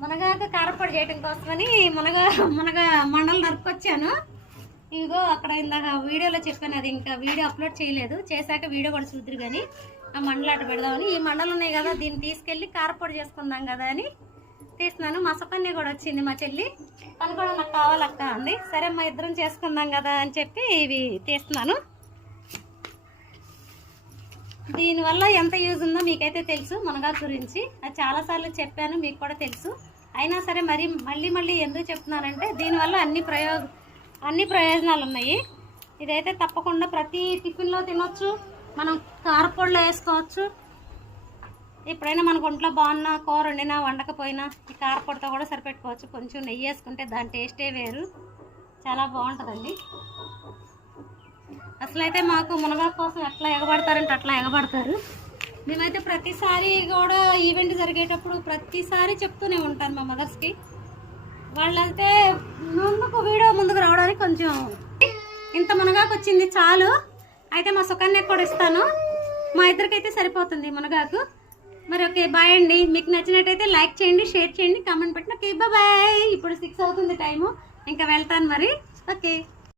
మునగాకు కారపొడి చేయడం కోసమని మునగా మండలు నరుకొచ్చాను. ఇదిగో అక్కడ ఇందాక వీడియోలో చెప్పాను, అది ఇంకా వీడియో అప్లోడ్ చేయలేదు, చేశాక వీడియో కూడా చూద్దరు కానీ ఆ మండలాట పెడదామని. ఈ మండలు ఉన్నాయి కదా, దీన్ని తీసుకెళ్ళి కారపొడి చేసుకుందాం కదా అని తీస్తున్నాను. మా సుకన్య కూడా వచ్చింది, మా చెల్లి, తను కూడా నాకు కావాలక్క అంది. సరే మా ఇద్దరం చేసుకుందాం కదా అని చెప్పి ఇవి తీస్తున్నాను. దీనివల్ల ఎంత యూజ్ ఉందో మీకైతే తెలుసు, మునగాకు గురించి అది చాలాసార్లు చెప్పాను, మీకు కూడా తెలుసు. అయినా సరే మళ్ళీ ఎందుకు చెప్తున్నానంటే దీనివల్ల అన్ని ప్రయోజనాలు ఉన్నాయి. ఇదైతే తప్పకుండా ప్రతి టిఫిన్లో తినొచ్చు, మనం కారపొడిలో వేసుకోవచ్చు. ఎప్పుడైనా మనకు ఒంట్లో బాగున్నా, కూర వండినా వండకపోయినా ఈ కారపొడితో కూడా సరిపెట్టుకోవచ్చు. కొంచెం నెయ్యి వేసుకుంటే దాని టేస్టే వేరు, చాలా బాగుంటుందండి. అసలైతే మాకు మునగాకు కోసం ఎట్లా ఎగబడతారంటే అట్లా ఎగబడతారు. మేమైతే ప్రతిసారి కూడా ఈవెంట్ జరిగేటప్పుడు ప్రతిసారి చెప్తూనే ఉంటాను మా మదర్స్కి. వాళ్ళైతే ముందుకు రావడానికి కొంచెం ఇంత మునగాకు వచ్చింది చాలు. అయితే మా సుకన్యకు కూడా ఇస్తాను, మా ఇద్దరికైతే సరిపోతుంది మునగాకు. మరి ఓకే, బాయ్ అండి. మీకు నచ్చినట్టయితే లైక్ చేయండి, షేర్ చేయండి, కామెంట్ పెట్టండి. Okay bye. ఇప్పుడు 6 అవుతుంది టైము, ఇంకా వెళ్తాను మరి. ఓకే.